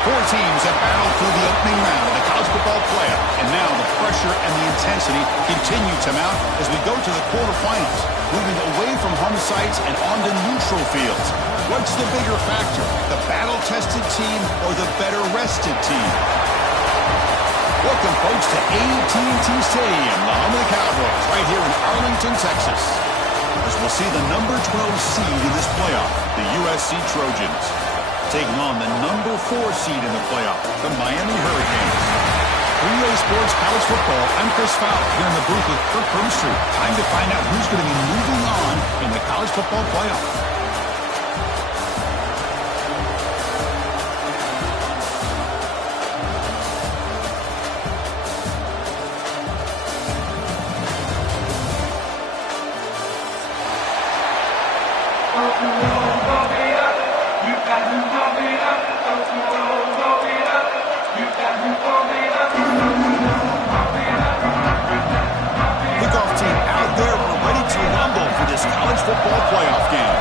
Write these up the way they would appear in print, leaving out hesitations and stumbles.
Four teams have battled through the opening round of the college football playoff, and now the pressure and the intensity continue to mount as we go to the quarterfinals, moving away from home sites and onto neutral fields. What's the bigger factor, the battle-tested team or the better-rested team? Welcome, folks, to AT&T Stadium, the home of the Cowboys, right here in Arlington, Texas, as we'll see the number 12 seed in this playoff, the USC Trojans, taking on the number 4 seed in the playoff, the Miami Hurricanes. 3A Sports College Football, I'm Chris Fowler here in the booth with Kirk Broomstreet. Time to find out who's going to be moving on in the college football playoff. Football playoff game.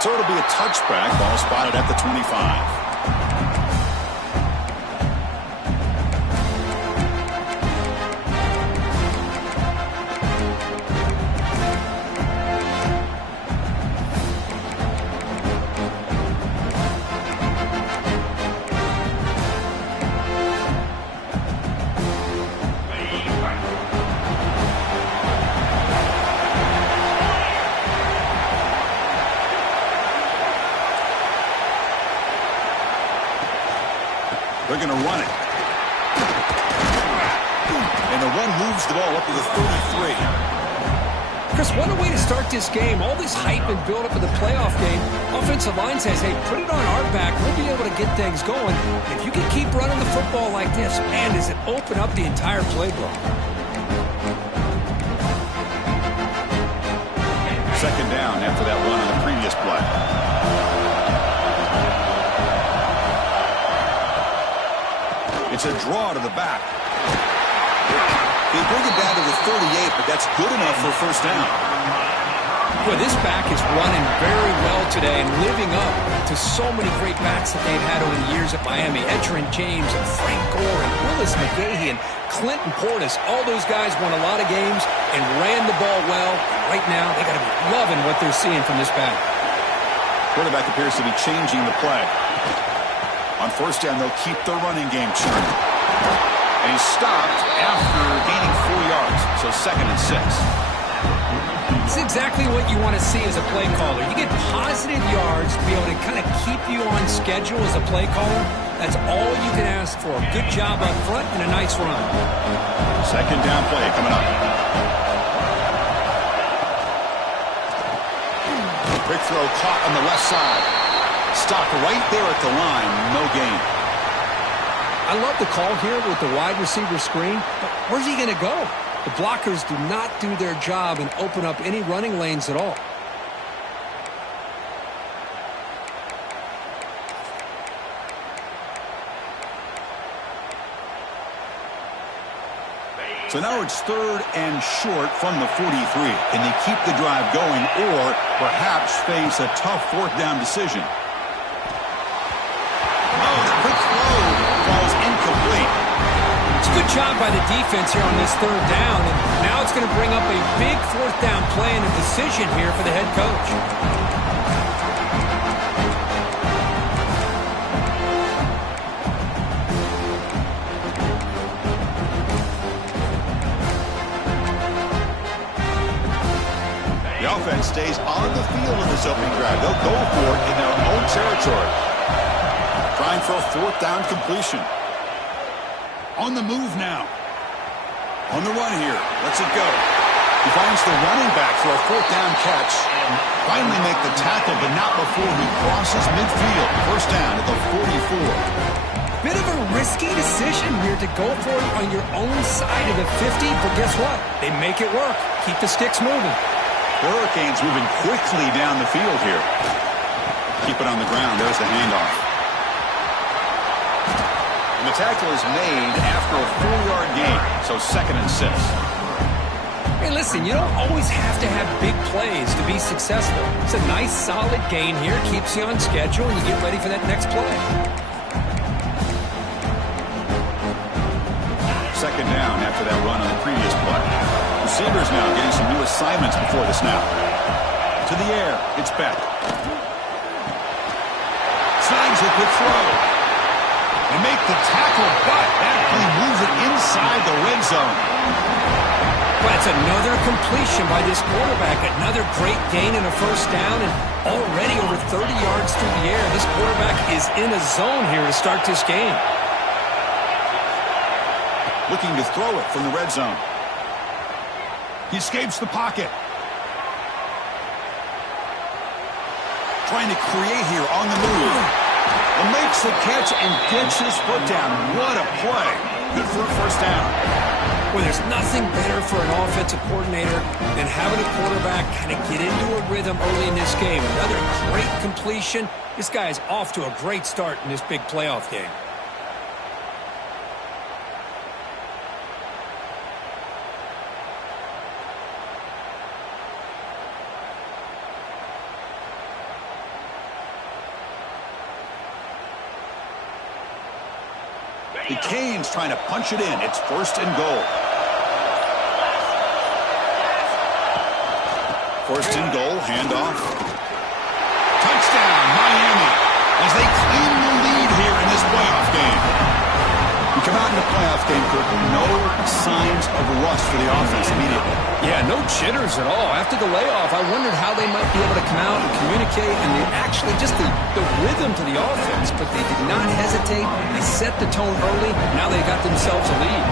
So it'll be a touchback, ball spotted at the 25. They're going to run it. And the run moves the ball up to the 33. Chris, what a way to start this game. All this hype and build-up of the playoff game. Offensive line says, hey, put it on our back. We'll be able to get things going. If you can keep running the football like this, man, does it open up the entire playbook. Second down after that run on the previous play. It's a draw to the back. They bring it down to the 38, but that's good enough for a first down. Boy, this back is running very well today and living up to so many great backs that they've had over the years at Miami. Edgerrin James and Frank Gore and Willis McGahee and Clinton Portis. All those guys won a lot of games and ran the ball well. Right now, they got to be loving what they're seeing from this back. Quarterback appears to be changing the play. On first down, they'll keep their running game churning. And he's stopped after gaining 4 yards, so 2nd and 6. It's exactly what you want to see as a play caller. You get positive yards to be able to kind of keep you on schedule as a play caller. That's all you can ask for. Good job up front and a nice run. Second down play coming up. Quick throw caught on the left side. Stopped right there at the line. No gain. I love the call here with the wide receiver screen, but where's he going to go? The blockers do not do their job and open up any running lanes at all. So now it's 3rd and short from the 43. Can they keep the drive going or perhaps face a tough 4th down decision? Oh, the quick throw falls incomplete. It's a good job by the defense here on this 3rd down. And now it's going to bring up a big 4th down play and a decision here for the head coach. Offense stays on the field in this opening drive. They'll go for it in their own territory. Trying for a 4th down completion. On the move now. On the run here. Lets it go. He finds the running back for a 4th down catch and finally make the tackle, but not before he crosses midfield. 1st down at the 44. Bit of a risky decision here to go for it on your own side of the 50, but guess what? They make it work. Keep the sticks moving. The Hurricanes moving quickly down the field here. Keep it on the ground. There's the handoff. And the tackle is made after a 4-yard gain, so 2nd and 6. Hey, listen, you don't always have to have big plays to be successful. It's a nice, solid gain here. Keeps you on schedule, and you get ready for that next play. 2nd down after that run on the previous play. Receivers now getting some new assignments before the snap. To the air, it's Beck. Snags it with throw. They make the tackle, but that play moves it inside the red zone. Well, it's another completion by this quarterback. Another great gain in a 1st down, and already over 30 yards through the air. This quarterback is in a zone here to start this game. Looking to throw it from the red zone. He escapes the pocket. Trying to create here on the move. And makes the catch and gets his foot down. What a play. Good for a 1st down. Well, there's nothing better for an offensive coordinator than having a quarterback kind of get into a rhythm early in this game. Another great completion. This guy is off to a great start in this big playoff game. The Canes trying to punch it in. It's 1st and goal. 1st and goal, handoff. Touchdown, Miami, as they claim the lead here in this playoff game. We come out in the playoff game, Kirk, no signs of rust for the offense immediately. Yeah, no jitters at all. After the layoff, I wondered how they might be able to come out and communicate, and actually just the rhythm to the offense, but they did not hesitate. They set the tone early. Now they got themselves a lead.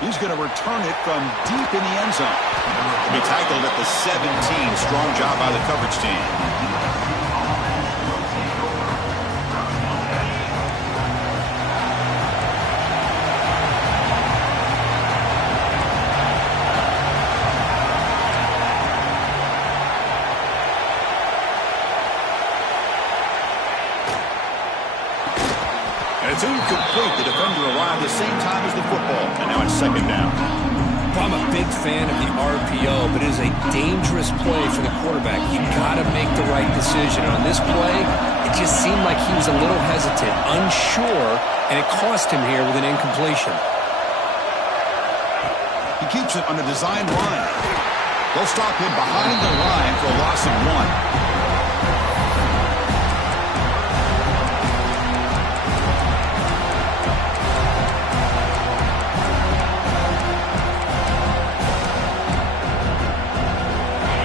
He's going to return it from deep in the end zone. He'll be tackled at the 17. Strong job by the coverage team. It's incomplete. The defender arrived the same time as the football, and now it's 2nd down. Well, I'm a big fan of the RPO, but it is a dangerous play for the quarterback. You got to make the right decision. On this play, it just seemed like he was a little hesitant, unsure, and it cost him here with an incompletion. He keeps it on a design run. They'll stop him behind the line for a loss of 1.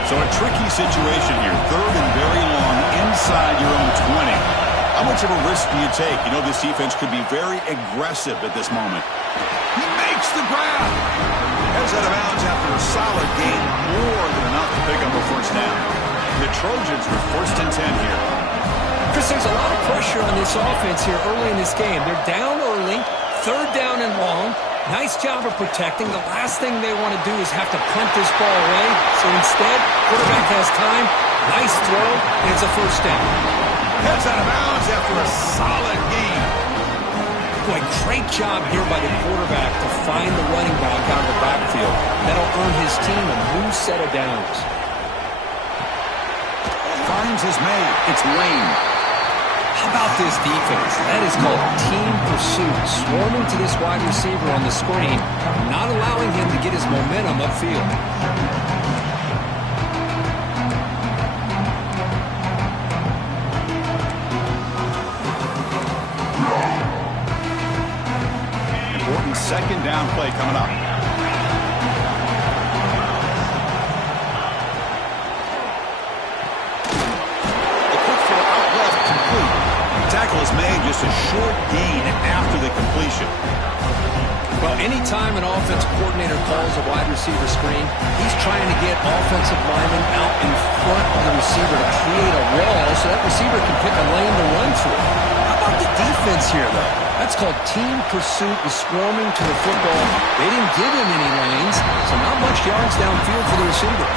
So a tricky situation here. 3rd and very long inside your own 20. How much of a risk do you take? You know this defense could be very aggressive at this moment. He makes the grab. Heads out of bounds after a solid gain. More than enough to pick up a 1st down. The Trojans with 1st and 10 here. Chris, there's a lot of pressure on this offense here early in this game. They're down early, 3rd down and long. Nice job of protecting. The last thing they want to do is have to punt this ball away. So instead, quarterback has time, Nice throw, and it's a first down. Heads out of bounds after a solid gain. Boy, great job here by the quarterback to find the running back out of the backfield. That'll earn his team a new set of downs. Finds his man. It's Lane. How about this defense? That is called team pursuit. Swarming to this wide receiver on the screen, not allowing him to get his momentum upfield. Important second down play coming up. Tackle is made, just a short gain after the completion. Well, anytime an offensive coordinator calls a wide receiver screen, he's trying to get offensive linemen out in front of the receiver to create a wall so that receiver can pick a lane to run through. How about the defense here, though? That's called team pursuit and swarming to the football. They didn't give him any lanes, so not much yards downfield for the receiver.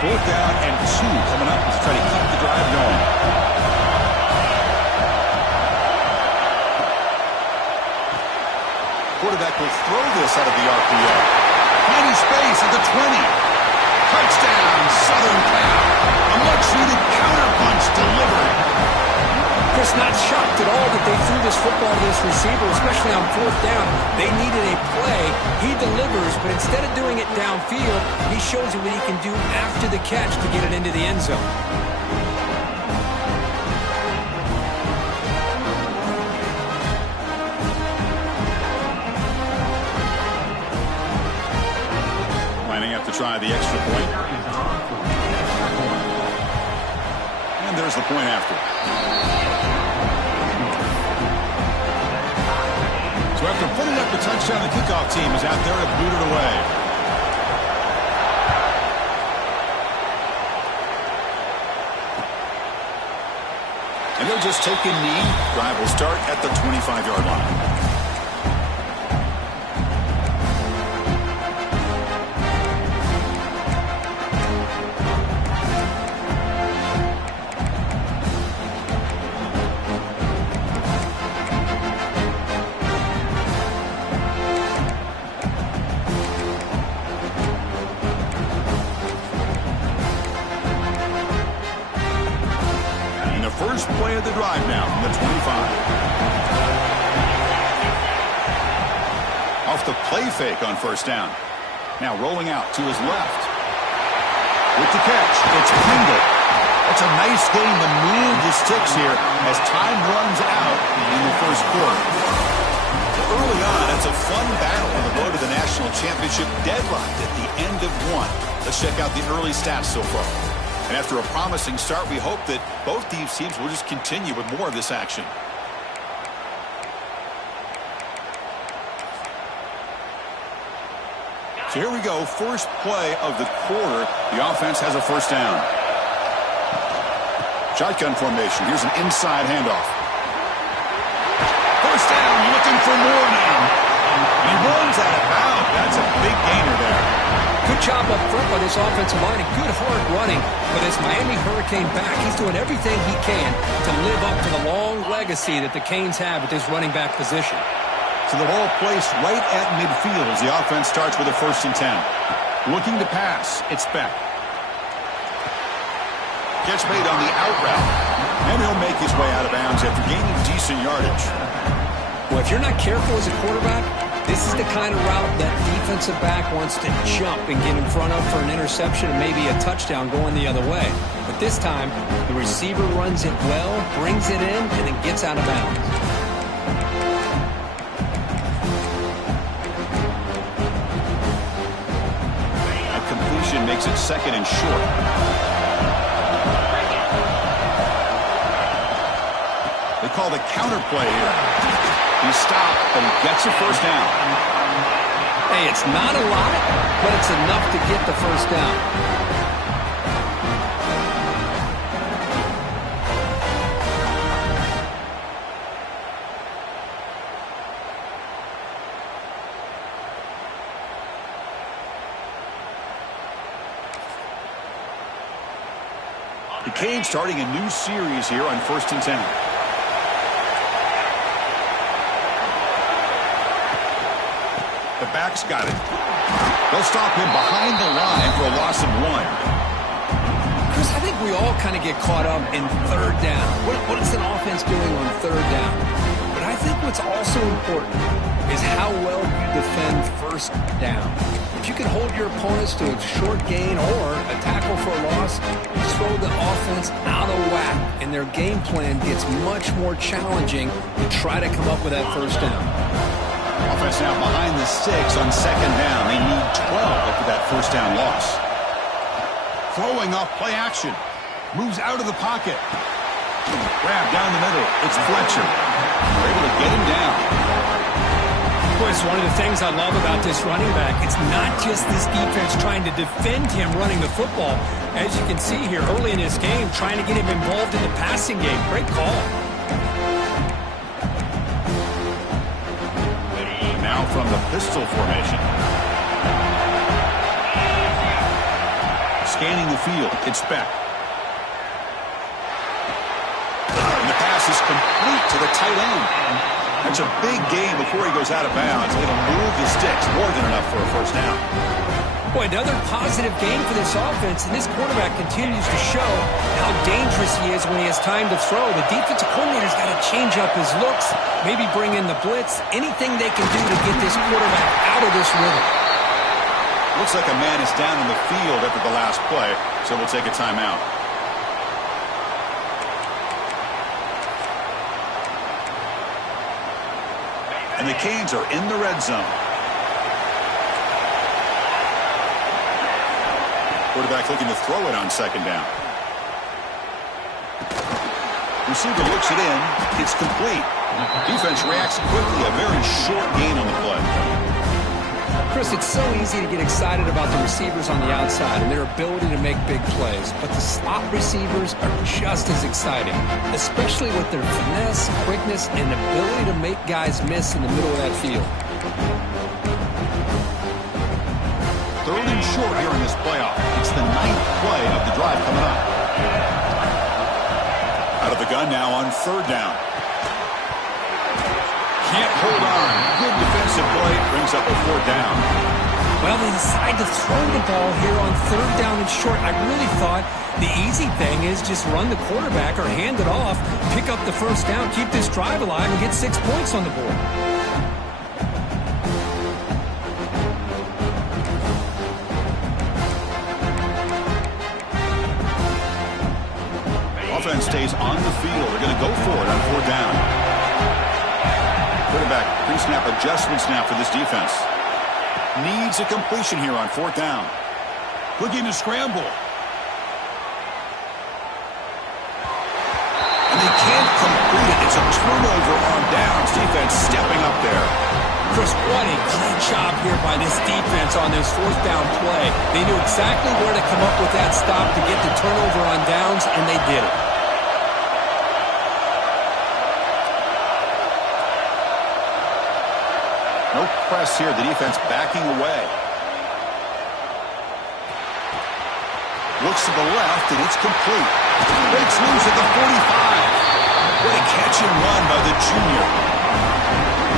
Fourth down and 2 coming up to try to keep the drive going. Quarterback will throw this out of the RPO. Finding space at the 20. Touchdown, Southern Cal. A much-needed counterpunch delivered. Chris, not shocked at all that they threw this football to this receiver, especially on fourth down. They needed a play. He delivers, but instead of doing it downfield, he shows you what he can do after the catch to get it into the end zone. Lining up to try the extra point. And there's the point after. So after putting up the touchdown, the kickoff team is out there to boot it away. And they'll just take a knee. Drive will start at the 25-yard line. First play of the drive now from the 25. Off the play fake on first down. Now rolling out to his left. With the catch, it's Pringle. That's a nice game to move the sticks here as time runs out in the first quarter. Early on, it's a fun battle on the road to the national championship, deadlocked at the end of one. Let's check out the early stats so far. And after a promising start, we hope that both these teams will just continue with more of this action. So here we go. First play of the quarter. The offense has a first down. Shotgun formation. Here's an inside handoff. First down. Looking for more now. And he runs out of bounds. That's a big gainer there. Good job up front by this offensive line and good hard running for this Miami Hurricane back. He's doing everything he can to live up to the long legacy that the Canes have at this running back position. So the ball placed right at midfield as the offense starts with a 1st and 10. Looking to pass. It's Beck. Catch made on the out route. And he'll make his way out of bounds after gaining decent yardage. Well, if you're not careful as a quarterback, this is the kind of route that defensive back wants to jump and get in front of for an interception and maybe a touchdown going the other way. But this time, the receiver runs it well, brings it in, and then gets out of bounds. That completion makes it 2nd and short. They call the counter play here. He stopped, but he gets a first down. Hey, it's not a lot, but it's enough to get the first down. The Canes starting a new series here on 1st and 10. The back's got it. They'll stop him behind the line for a loss of 1. Chris, I think we all kind of get caught up in third down. What is an offense doing on third down? But I think what's also important is how well you defend first down. If you can hold your opponents to a short gain or a tackle for a loss, you throw the offense out of whack, and their game plan gets much more challenging to try to come up with that first down. Offense now behind the 6 on 2nd down. They need 12 after that first down loss. Throwing off play action. Moves out of the pocket. Grab down the middle. It's Fletcher. They're able to get him down. Chris, one of the things I love about this running back, it's not just this defense trying to defend him running the football. As you can see here early in this game, trying to get him involved in the passing game. Great call. Now from the pistol formation. Scanning the field, it's Beck. And the pass is complete to the tight end. That's a big gain before he goes out of bounds. It'll move the sticks more than enough for a first down. Boy, another positive game for this offense, and this quarterback continues to show how dangerous he is when he has time to throw. The defensive coordinator's got to change up his looks, maybe bring in the blitz, anything they can do to get this quarterback out of this rhythm. Looks like a man is down in the field after the last play, so we'll take a timeout. And the Canes are in the red zone. Quarterback looking to throw it on 2nd down. Receiver looks it in. It's complete. Defense reacts quickly. A very short gain on the play. Chris, it's so easy to get excited about the receivers on the outside and their ability to make big plays, but the slot receivers are just as exciting, especially with their finesse, quickness, and ability to make guys miss in the middle of that field. 3rd and short here in this playoff. It's the 9th play of the drive coming up. Out of the gun now on 3rd down. Can't hold on. Good defensive play. Brings up a 4th down. Well, they decide to throw the ball here on 3rd down and short. I really thought the easy thing is just run the quarterback or hand it off, pick up the first down, keep this drive alive, and get 6 points on the board. Offense stays on the field. They're going to go for it on 4th down. Quarterback pre-snap adjustments now for this defense. Needs a completion here on 4th down. Looking to scramble. And they can't complete it. It's a turnover on downs. Defense stepping up there. Chris, what a great job here by this defense on this 4th down play. They knew exactly where to come up with that stop to get the turnover on downs, and they did it. No press here. The defense backing away. Looks to the left, and it's complete. Breaks loose at the 45. What a catch and run by the junior.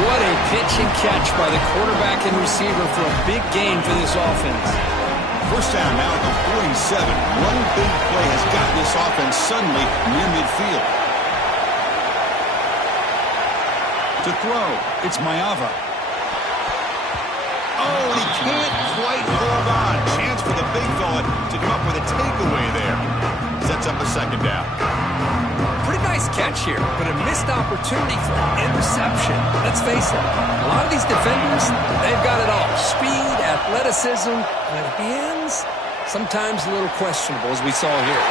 What a pitch and catch by the quarterback and receiver for a big gain for this offense. First down now at the 47. One big play has gotten this offense suddenly near midfield. To throw, it's Mayava. Oh, and he can't quite hold on. Chance for the big fella to come up with a takeaway there. Sets up a 2nd down. Pretty nice catch here, but a missed opportunity for an interception. Let's face it, a lot of these defenders, they've got it all. Speed, athleticism, but hands, sometimes a little questionable, as we saw here.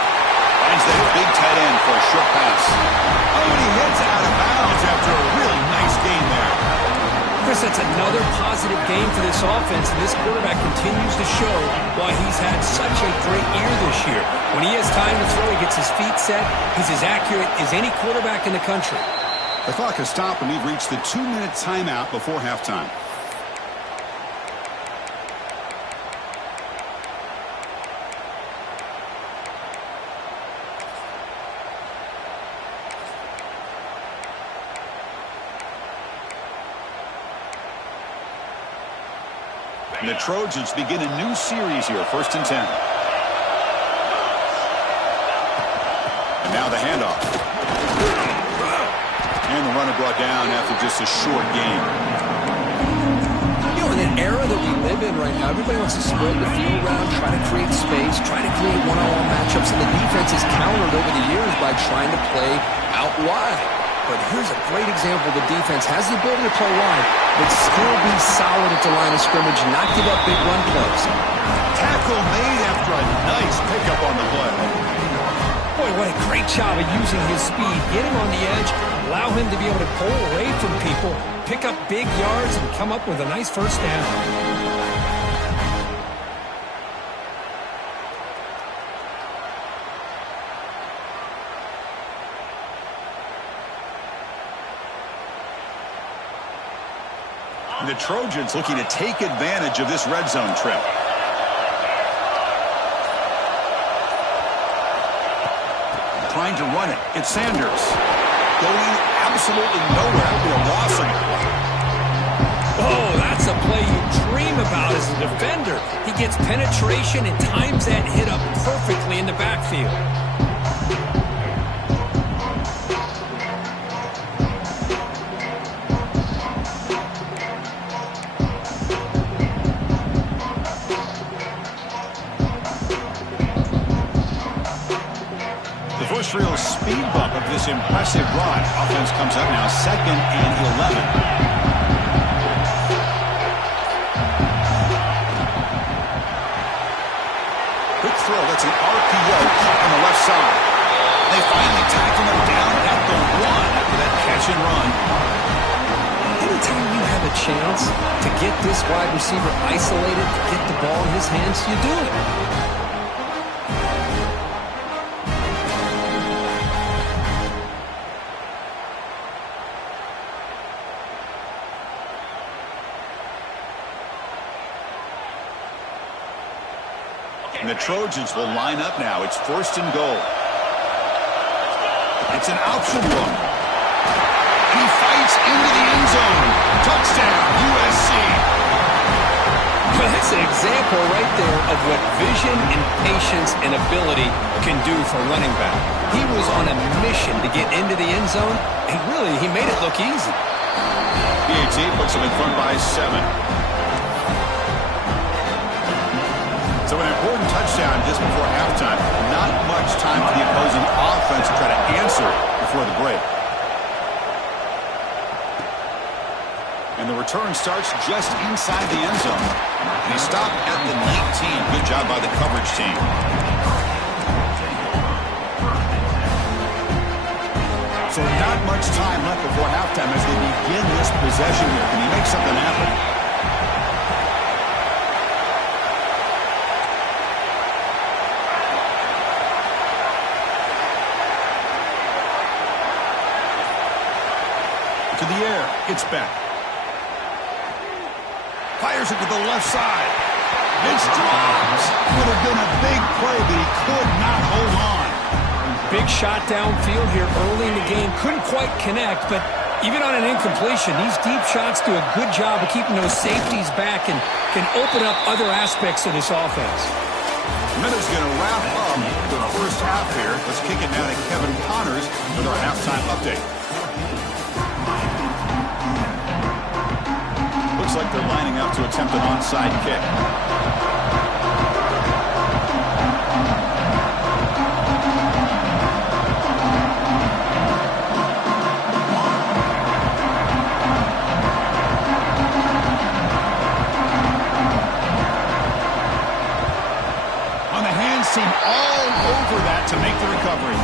Finds that big tight end for a short pass. Oh, and he heads out of bounds after a really nice gain there. Chris, that's another positive game for this offense, and this quarterback continues to show why he's had such a great year this year. When he has time to throw, he gets his feet set. He's as accurate as any quarterback in the country. The clock has stopped, and we've reached the 2-minute timeout before halftime. And the Trojans begin a new series here, 1st and 10. And now the handoff. And the runner brought down after just a short game. You know, in an era that we live in right now, everybody wants to spread the field around, try to create space, try to create one-on-one matchups, and the defense is countered over the years by trying to play out wide. But here's a great example. The defense has the ability to play wide, but still be solid at the line of scrimmage, not give up big run plays. Tackle made after a nice pickup on the play. Boy, what a great job of using his speed, getting on the edge, allow him to be able to pull away from people, pick up big yards, and come up with a nice first down. The Trojans looking to take advantage of this red zone trip. Trying to run it. It's Sanders. Going absolutely nowhere. That would be a loss on the play. Oh, that's a play you dream about as a defender. He gets penetration and times that hit up perfectly in the backfield. First real speed bump of this impressive run. Offense comes up now 2nd and 11. Quick throw. That's an RPO on the left side. They finally tackle him down at the 1 after that catch and run. Anytime you have a chance to get this wide receiver isolated, to get the ball in his hands, you do it. And the Trojans will line up now. It's 1st and goal. It's an option look. He fights into the end zone. Touchdown, USC. Well, that's an example right there of what vision and patience and ability can do for a running back. He was on a mission to get into the end zone, and really, he made it look easy. PAT puts him in front by 7. So an important touchdown just before halftime. Not much time for the opposing offense to try to answer before the break. And the return starts just inside the end zone. And he stopped at the 19. Good job by the coverage team. So not much time left before halftime as they begin this possession here. Can he make something happen? To the air, it's back. Fires it to the left side. It's dropped. Would have been a big play, but he could not hold on. Big shot downfield here early in the game. Couldn't quite connect, but even on an incompletion, these deep shots do a good job of keeping those safeties back and can open up other aspects of this offense. Minute's going to wrap up the first half here. Let's kick it now to Kevin Connors with our halftime update. Looks like they're lining up to attempt an onside kick. On the hands team all over that to make the recovery.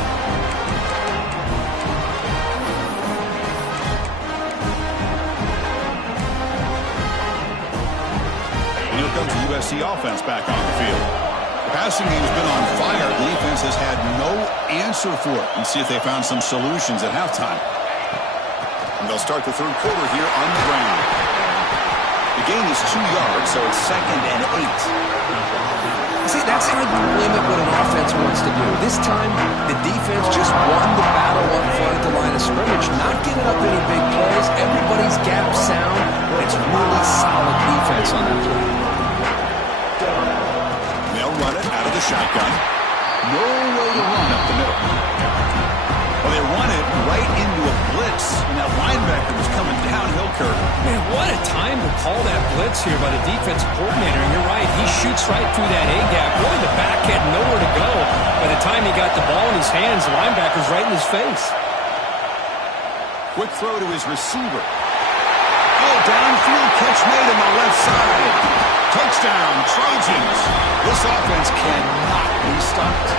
Comes the USC offense back on the field. The passing game's been on fire. The defense has had no answer for it. And see if they found some solutions at halftime. And they'll start the third quarter here on the ground. The gain is 2 yards, so it's 2nd and 8. See, that's how you limit what an offense wants to do. This time, the defense just won the battle up front at the line of scrimmage, not giving up any big plays. Everybody's gap sound. It's really solid defense on that play. run it out of the shotgun. No way to run up the middle. Well, they run it right into a blitz, and that linebacker was coming downhill, Kirk. Man, what a time to call that blitz here by the defensive coordinator. And you're right, he shoots right through that A-gap. Really, the back had nowhere to go. By the time he got the ball in his hands, the linebacker's right in his face. Quick throw to his receiver. Oh, downfield catch made on the left side. Touchdown, Trojans. This offense cannot be stopped.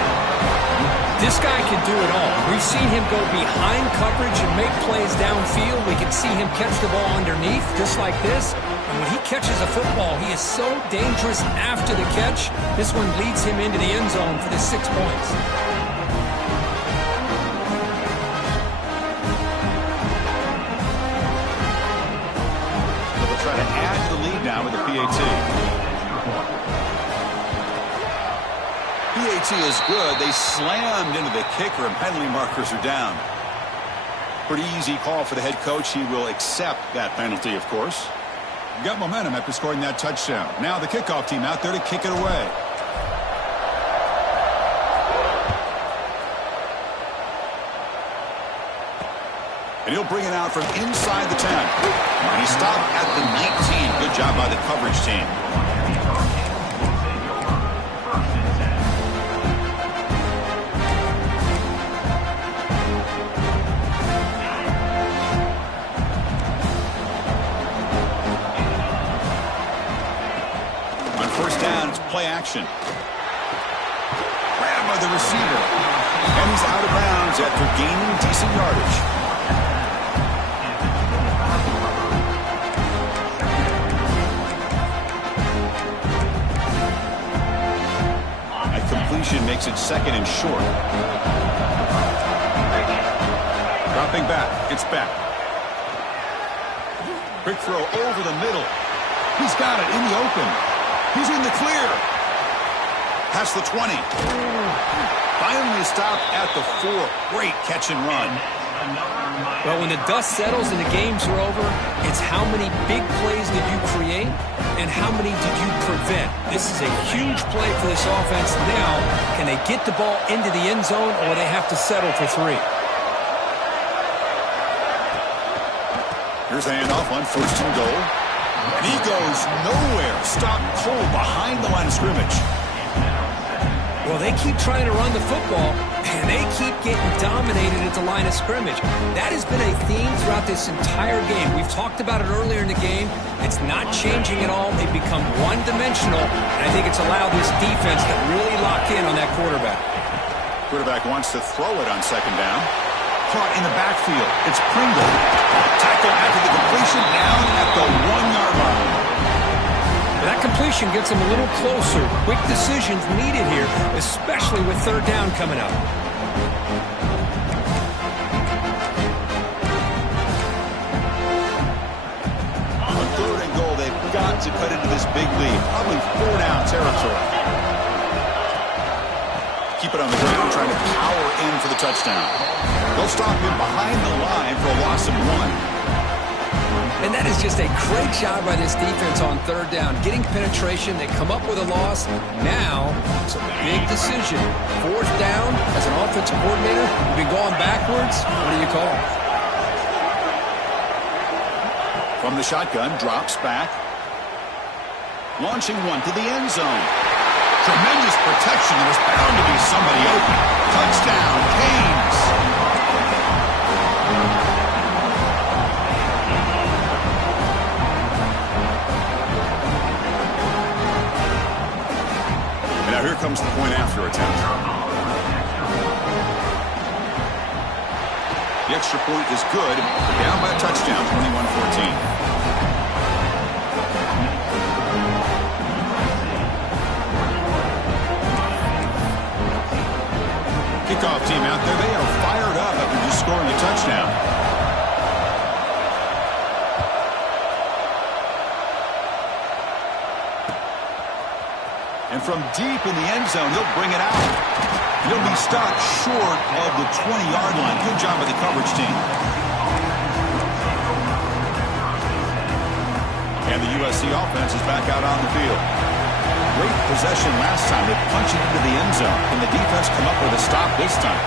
This guy can do it all. We've seen him go behind coverage and make plays downfield. We can see him catch the ball underneath, just like this. And when he catches a football, he is so dangerous after the catch. This one leads him into the end zone for the 6 points. They'll try to add to the lead now with the PAT. PAT is good. They slammed into the kicker, and penalty markers are down. Pretty easy call for the head coach. He will accept that penalty, of course. Got momentum after scoring that touchdown. Now the kickoff team out there to kick it away. And he'll bring it out from inside the 10. And he stopped at the 19. Good job by the coverage team. Play action. Grabbed by the receiver. And he's out of bounds after gaining decent yardage. That completion makes it second and short. Dropping back. It's back. Quick throw over the middle. He's got it in the open. He's in the clear. Past the 20. Finally stopped at the 4. Great catch and run. Well, when the dust settles and the games are over, it's how many big plays did you create and how many did you prevent. This is a huge play for this offense. Now, can they get the ball into the end zone or they have to settle for 3? Here's the handoff on 1st and goal. And he goes nowhere. Stopped cold behind the line of scrimmage. Well, they keep trying to run the football, and they keep getting dominated at the line of scrimmage. That has been a theme throughout this entire game. We've talked about it earlier in the game. It's not changing at all. They've become one-dimensional, and I think it's allowed this defense to really lock in on that quarterback. Quarterback wants to throw it on 2nd down. Caught in the backfield. It's Pringle. Tackle after the completion down at the 1-yard line. That completion gets them a little closer. Quick decisions needed here, especially with 3rd down coming up. On 3rd and goal, they've got to cut into this big lead. Probably 4-down territory. Keep it on the ground, trying to power in for the touchdown. They'll stop him behind the line for a loss of 1. And that is just a great job by this defense on 3rd down. Getting penetration, they come up with a loss. Now, it's a big decision. 4th down, as an offensive coordinator, you've been going backwards. What do you call? From the shotgun, drops back. Launching one to the end zone. Tremendous protection. There's bound to be somebody open. Touchdown, Canes. And now here comes the point after attempt. The extra point is good. They're down by a touchdown, 21-14. Kickoff team out there. They are fired up after just scoring a touchdown. And from deep in the end zone, he'll bring it out. He'll be stopped short of the 20-yard line. Good job by the coverage team. And the USC offense is back out on the field. great possession last time. They punched it into the end zone. Can the defense come up with a stop this time?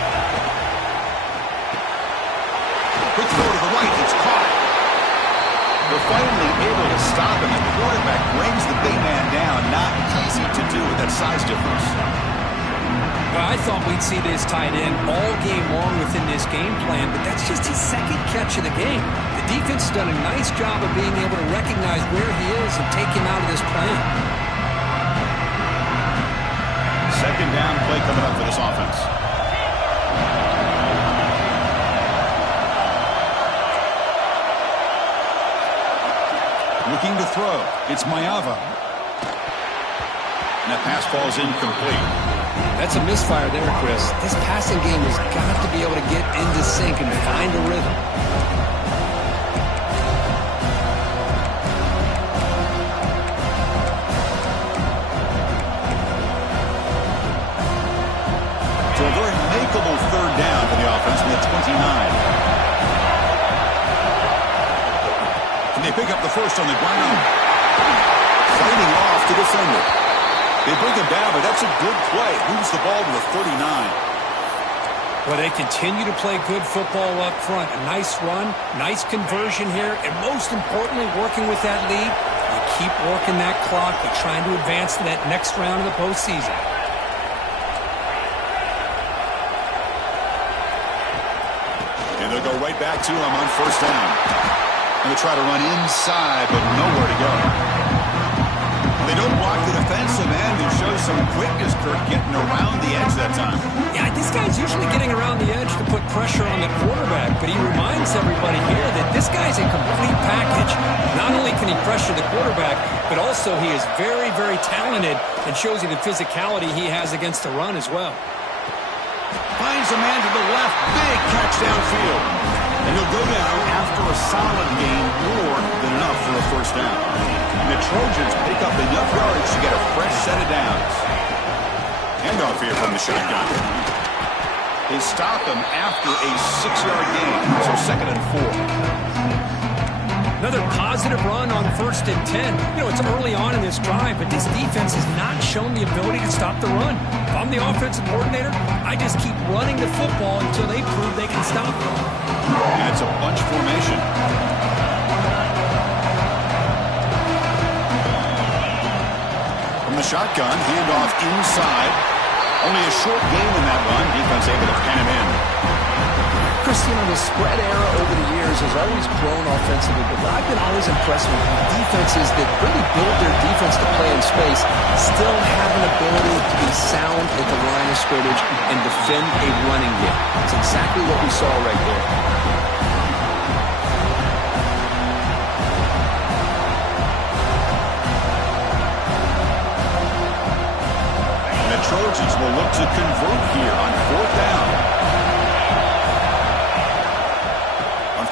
Quick throw to the right. It's caught. They're finally able to stop him. The quarterback brings the big man down. Not easy to do with that size difference. Well, I thought we'd see this tight end all game long within this game plan, but that's just his second catch of the game. The defense has done a nice job of being able to recognize where he is and take him out of this plan. Second down play coming up for this offense. Looking to throw. It's Mayava. And that pass falls incomplete. That's a misfire there, Chris. This passing game has got to be able to get into sync and find a rhythm. So a very makeable third down for the offense from the 29. Can they pick up the first on the ground? Fighting off the defender. They bring him down, but that's a good play. Moves the ball to the 39. Well, they continue to play good football up front. A nice run, nice conversion here, and most importantly, working with that lead, you keep working that clock. You're trying to advance to that next round of the postseason. And they'll go right back to him on first down. And they try to run inside, but nowhere to go. They don't block the defensive end and show some quickness, Kirk, getting around the edge that time. Yeah, this guy's usually getting around the edge to put pressure on the quarterback, but he reminds everybody here that this guy's a complete package. Not only can he pressure the quarterback, but also he is very, very talented and shows you the physicality he has against the run as well. Finds a man to the left. Big catch downfield. And he'll go down after a solid gain, more than enough for a first down. And the Trojans pick up enough yards to get a fresh set of downs. Handoff here from the shotgun. They stop him after a 6-yard gain, so 2nd and 4. Another positive run on 1st and 10. You know, it's early on in this drive, but this defense has not shown the ability to stop the run. If I'm the offensive coordinator, I just keep running the football until they prove they can stop it. And it's a bunch formation. From the shotgun, handoff inside. Only a short gain in that run. Defense able to pen him in. Christian, the spread era over the years has always grown offensively, but I've been always impressed with defenses that really build their defense to play in space, still have an ability to be sound at the line of scrimmage and defend a running game. It's exactly what we saw right there. And the Trojans will look to convert here on 4th down.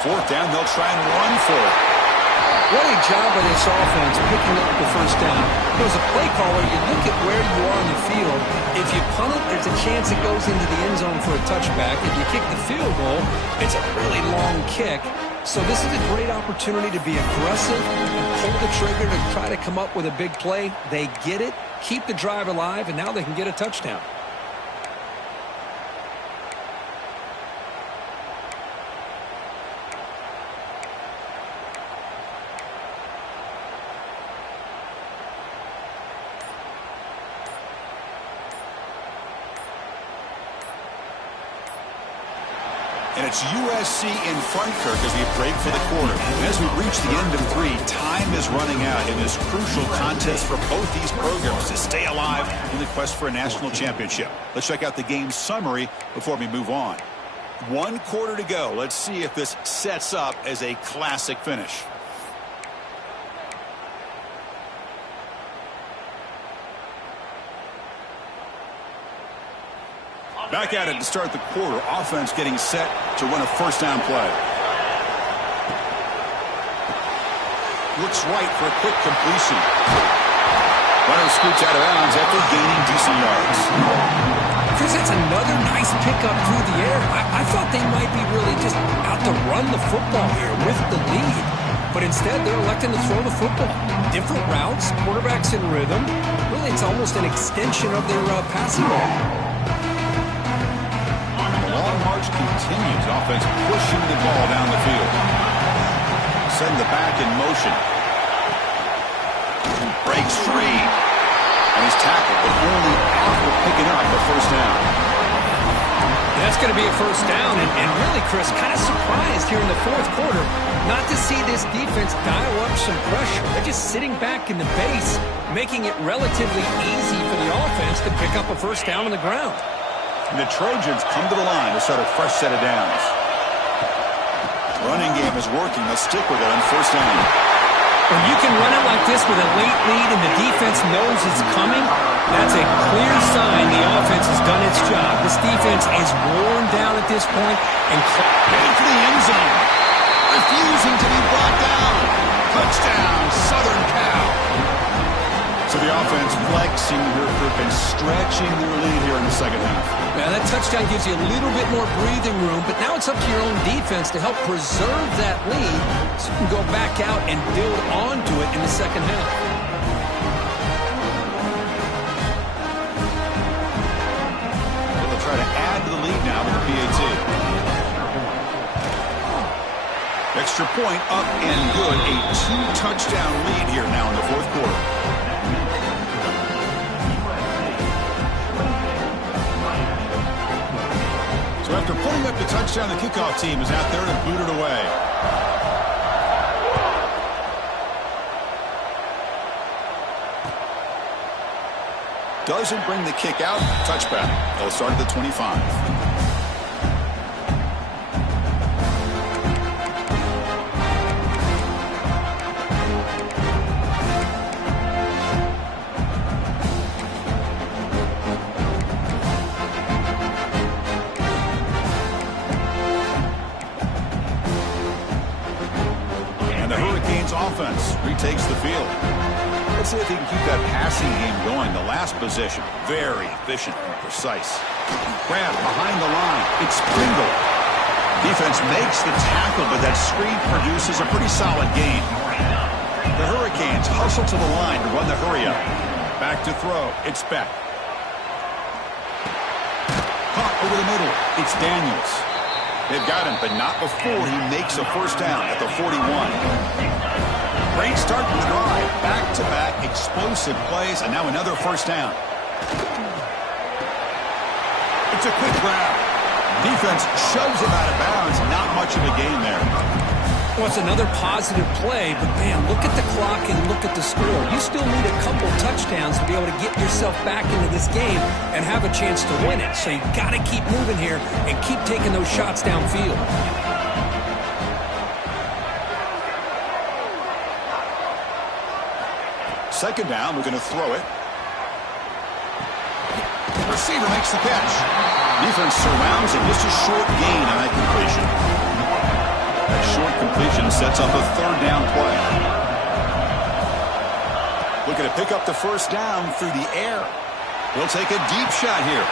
4th down, they'll try and run for it. What a job by this offense picking up the first down. As a play caller, you look at where you are on the field. If you punt it, there's a chance it goes into the end zone for a touchback. If you kick the field goal, it's a really long kick. So this is a great opportunity to be aggressive and pull the trigger to try to come up with a big play. They get it, keep the drive alive, and now they can get a touchdown. And it's USC in front, Kirk, as we break for the quarter. And as we reach the end of 3, time is running out in this crucial contest for both these programs to stay alive in the quest for a national championship. Let's check out the game summary before we move on. 1 quarter to go. Let's see if this sets up as a classic finish. Back at it to start the quarter. Offense getting set to run a first down play. Looks right for a quick completion. Runner scoots out of bounds after gaining decent yards. Chris, that's another nice pickup through the air. I thought they might be really just out to run the football here with the lead. but instead they're electing to throw the football. Different routes, quarterbacks in rhythm. Really, it's almost an extension of their passing game. The long march continues. Offense pushing the ball down the field. Send the back in motion. Breaks free. And he's tackled, but only after picking up the first down. That's going to be a first down, and really, Chris, kind of surprised here in the fourth quarter not to see this defense dial up some pressure. They're just sitting back in the base, making it relatively easy for the offense to pick up a first down on the ground. And the Trojans come to the line to start a fresh set of downs. Running game is working. They'll stick with it on first down. When you can run it like this with a late lead and the defense knows it's coming, that's a clear sign the offense has done its job. This defense is worn down at this point and headed for the end zone. Refusing to be brought down. Touchdown, Southern Cal. So the offense flexing her grip and stretching their lead here in the second half. Now that touchdown gives you a little bit more breathing room, but now it's up to your own defense to help preserve that lead so you can go back out and build onto it in the second half. They'll try to add to the lead now with the PAT. Extra point up and good. A 2-touchdown lead here now in the fourth quarter. So after putting up the touchdown, the kickoff team is out there to boot it away. Doesn't bring the kick out. Touchback. They'll start at the 25. Offense retakes the field. Let's see if he can keep that passing game going. The last possession, very efficient and precise. Grab behind the line. It's Pringle. Defense makes the tackle, but that screen produces a pretty solid gain. The Hurricanes hustle to the line to run the hurry up. Back to throw. It's Beck. Caught over the middle. It's Daniels. They've got him, but not before he makes a first down at the 41. Great start to drive. Back-to-back explosive plays, and now another first down. It's a quick grab. Defense shoves him out of bounds. Not much of a gain there. Well, it's another positive play, but, man, look at the clock and look at the score. You still need a couple touchdowns to be able to get yourself back into this game and have a chance to win it. So you got to keep moving here and keep taking those shots downfield. Second down, we're going to throw it. Receiver makes the catch. Defense surrounds him. Just a short gain on that completion. That short completion sets up a third down play. Looking to pick up the first down through the air. He'll take a deep shot here.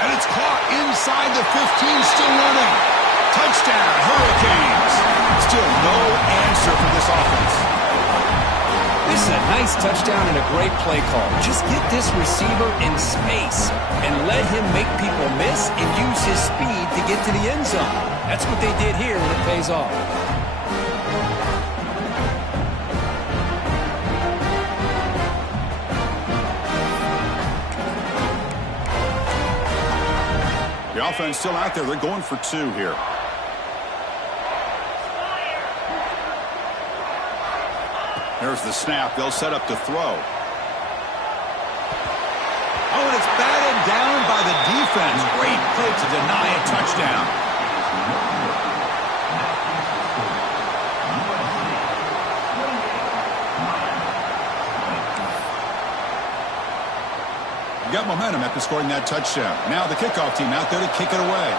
And it's caught inside the 15, still running. Touchdown, Hurricanes. Still no answer for this offense. This is a nice touchdown and a great play call. Just get this receiver in space and let him make people miss and use his speed to get to the end zone. That's what they did here, and it pays off. The offense still out there. They're going for two here. There's the snap. They'll set up to throw. Oh, and it's batted down by the defense. Great play to deny a touchdown. Got momentum after scoring that touchdown. Now the kickoff team out there to kick it away.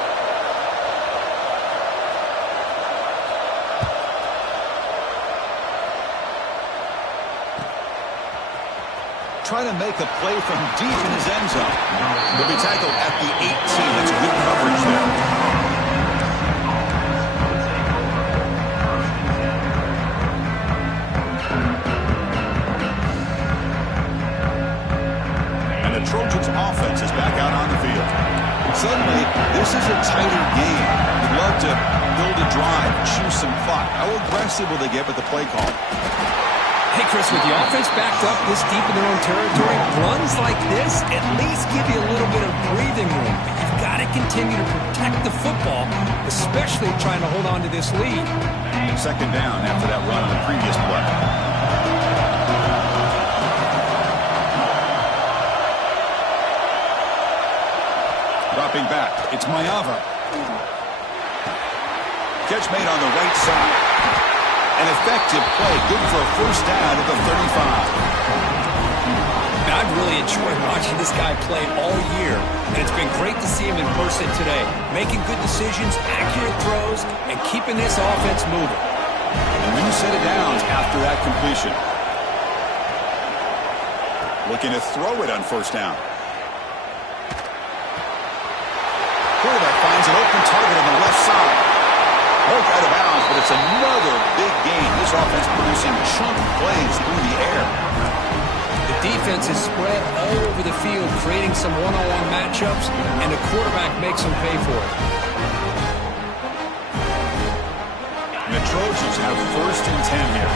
Trying to make a play from deep in his end zone. He'll be tackled at the 18. That's good coverage there. And the Trojans' offense is back out on the field. Suddenly, this is a tighter game. You'd love to build a drive, choose some clock. How aggressive will they get with the play call? Hey, Chris, with the offense backed up this deep in their own territory, runs like this at least give you a little bit of breathing room. But you've got to continue to protect the football, especially trying to hold on to this lead. Second down after that run on the previous play. Dropping back, it's Mayava. Catch made on the right side. An effective play, good for a first down at the 35. Now, I've really enjoyed watching this guy play all year, and it's been great to see him in person today, making good decisions, accurate throws, and keeping this offense moving. And when you set it down after that completion, looking to throw it on first down. Quarterback finds an open target on the left side. Broke out of bounds, but it's another big game. This offense producing chunk plays through the air. The defense is spread all over the field, creating some one-on-one matchups, and the quarterback makes them pay for it. And the Trojans have first and 10 here.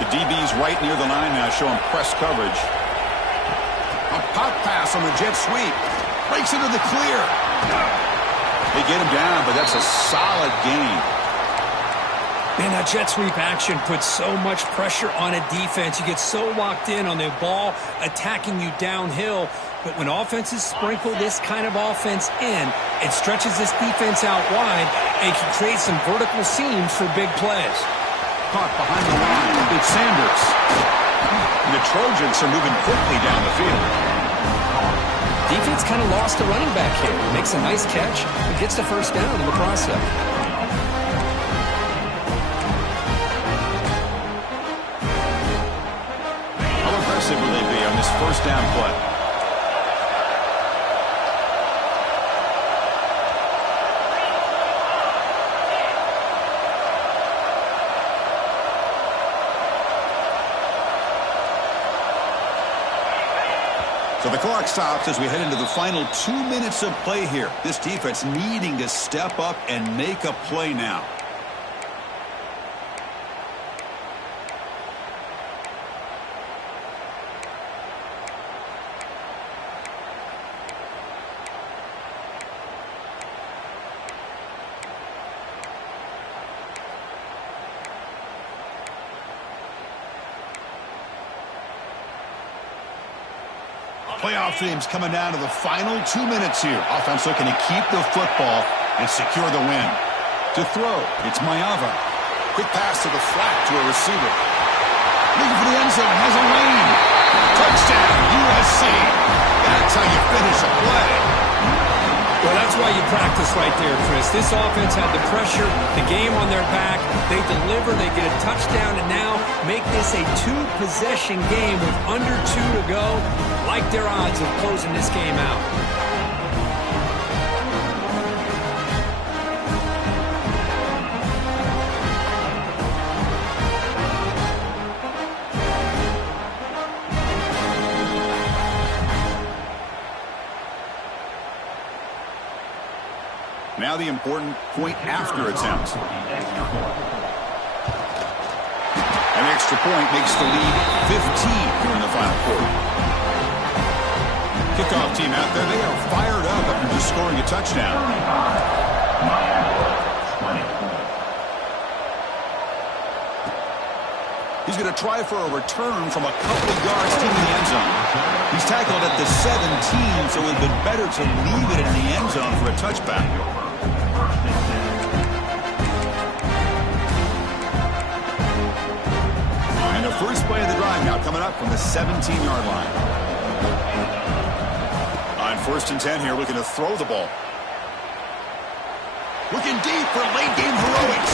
The DB's right near the line now, showing press coverage. A pop pass on the jet sweep. Breaks into the clear. They get him down, but that's a solid gain. Man, that jet sweep action puts so much pressure on a defense. You get so locked in on the ball attacking you downhill. But when offenses sprinkle this kind of offense in, it stretches this defense out wide and can create some vertical seams for big plays. Caught behind the line. It's Sanders. And the Trojans are moving quickly down the field. Defense kind of lost a running back here. Makes a nice catch and gets the first down in the process. How aggressive will they be on this first down play? So the clock stops as we head into the final 2 minutes of play here. This defense needing to step up and make a play now. Playoff teams coming down to the final 2 minutes here. Offense looking to keep the football and secure the win. To throw, it's Mayava. Quick pass to the flat to a receiver. Looking for the end zone, has a lane. Touchdown, USC. That's how you finish a play. Well, that's why you practice right there, Chris. This offense had the pressure, the game on their back. They deliver, they get a touchdown, and now make this a two-possession game with under 2 to go. Like their odds of closing this game out. Now the important point after attempt. An extra point makes the lead 15 here in the final quarter. Kickoff team out there, they are fired up after just scoring a touchdown. He's going to try for a return from a couple of yards to the end zone. He's tackled at the 17, so it would have been better to leave it in the end zone for a touchback. And the first play of the drive now coming up from the 17-yard line. On first and 10 here, looking to throw the ball. Looking deep for late-game heroics.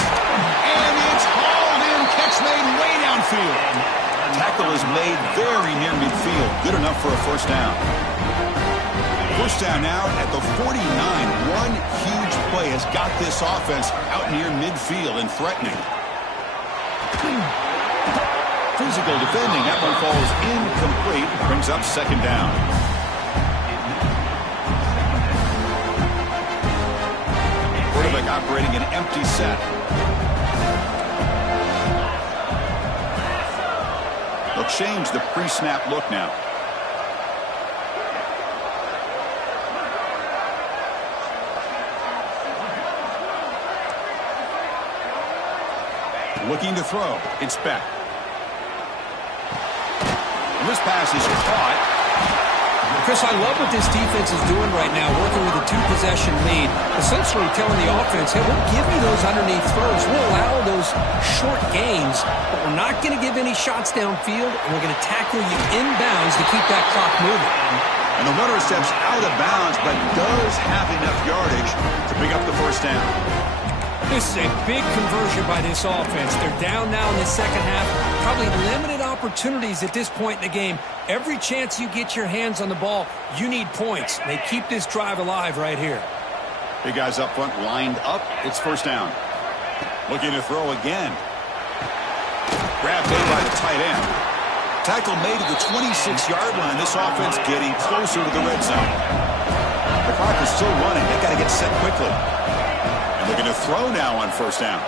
And it's hauled in. Catch made way downfield. Tackle is made very near midfield. Good enough for a first down. First down now at the 49. One huge play has got this offense out near midfield and threatening. Physical defending. That one falls incomplete. Brings up second down. Quarterback operating an empty set. They'll change the pre-snap look now. Looking to throw. It's back. And this pass is caught. Chris, I love what this defense is doing right now, working with a two-possession lead, essentially telling the offense, hey, we'll give you those underneath throws. We'll allow those short gains, but we're not going to give any shots downfield, and we're going to tackle you inbounds to keep that clock moving. And the runner steps out of bounds, but does have enough yardage to pick up the first down. This is a big conversion by this offense. They're down now in the second half. Probably limited opportunities at this point in the game. Every chance you get your hands on the ball, you need points. They keep this drive alive right here. Big guys up front lined up. It's first down. Looking to throw again. Grabbed in by the tight end. Tackle made at the 26-yard line. This offense getting closer to the red zone. The clock is still running. They got to get set quickly. Looking to throw now on first down.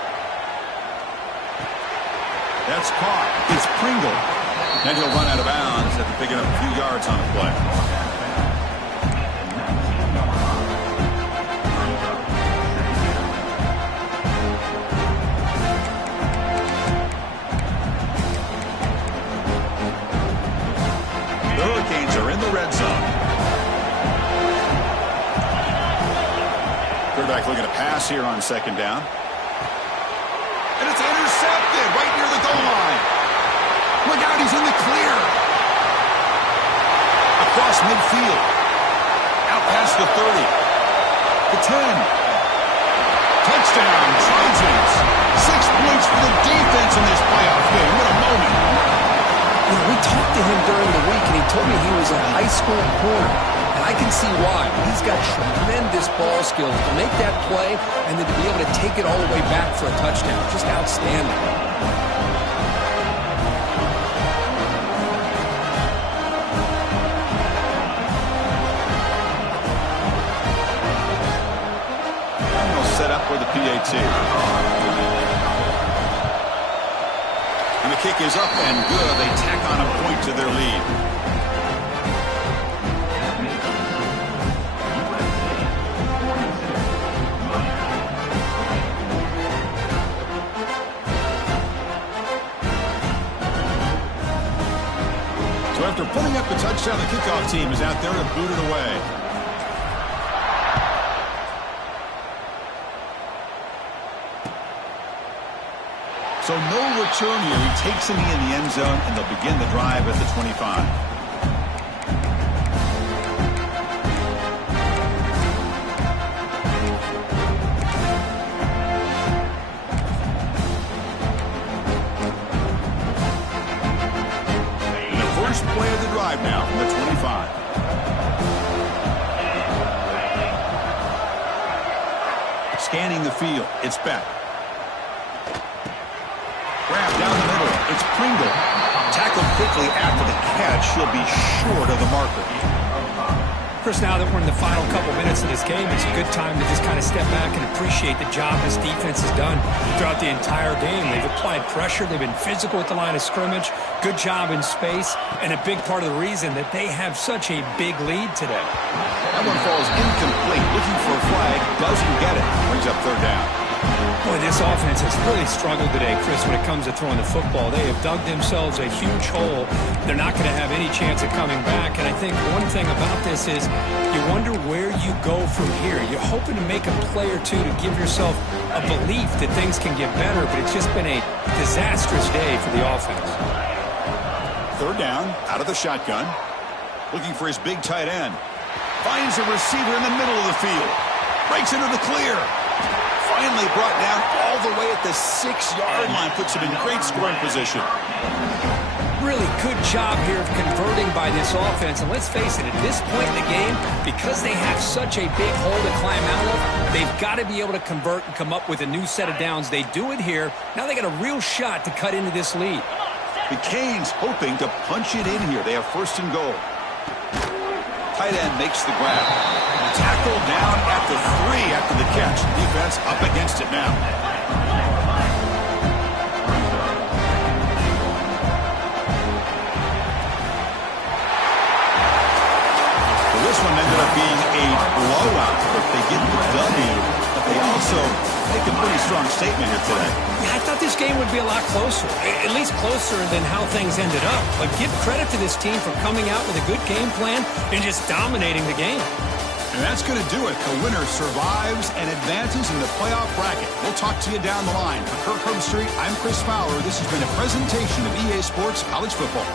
That's caught. It's Pringle. And he'll run out of bounds after picking up a few yards on the play. The Hurricanes are in the red zone. Quarterback looking to pass here on second down. And it's intercepted right near the goal line. Look out, he's in the clear. Across midfield. Out past the 30. The 10. Touchdown, Trojans. 6 points for the defense in this playoff game. What a moment. You know, we talked to him during the week, and he told me he was a high school corner. And I can see why. He's got tremendous ball skills to make that play and then to be able to take it all the way back for a touchdown. Just outstanding. And they'll set up for the PAT. And the kick is up and good. They tack on a point to their lead. So after putting up the touchdown, the kickoff team is out there to boot it away. So no return here. He takes a knee in the end zone, and they'll begin the drive at the 25. First play of the drive now from the 25. Scanning the field. It's Beck. Grab down the middle. It's Pringle. Tackled quickly after the catch. She'll be short of the marker. Chris, now that we're in the final couple minutes of this game, it's a good time to just kind of step back and appreciate the job this defense has done throughout the entire game. They've applied pressure. They've been physical at the line of scrimmage. Good job in space. And a big part of the reason that they have such a big lead today. That one falls incomplete. Looking for a flag. Doesn't get it. Brings up third down. Boy, this offense has really struggled today, Chris, when it comes to throwing the football. They have dug themselves a huge hole. They're not going to have any chance of coming back. And I think one thing about this is you wonder where you go from here. You're hoping to make a play or two to give yourself a belief that things can get better, but it's just been a disastrous day for the offense. Third down, out of the shotgun. Looking for his big tight end. Finds a receiver in the middle of the field. Breaks into the clear. Finally brought down all the way at the 6-yard line. Puts him in great scoring position. Really good job here of converting by this offense. And let's face it, at this point in the game, because they have such a big hole to climb out of, They've got to be able to convert and come up with a new set of downs. They do it here. Now they got a real shot to cut into this lead. The Canes hoping to punch it in here. They have first and goal. Tight end makes the grab. Tackle down at the 3 after the catch. Defense up against it now. Well, this one ended up being a blowout, but they get the W. But they also make a pretty strong statement here today. Yeah, I thought this game would be a lot closer, at least closer than how things ended up. But give credit to this team for coming out with a good game plan and just dominating the game. And that's going to do it. The winner survives and advances in the playoff bracket. We'll talk to you down the line. For Kirk Herbstreit, I'm Chris Fowler. This has been a presentation of EA Sports College Football.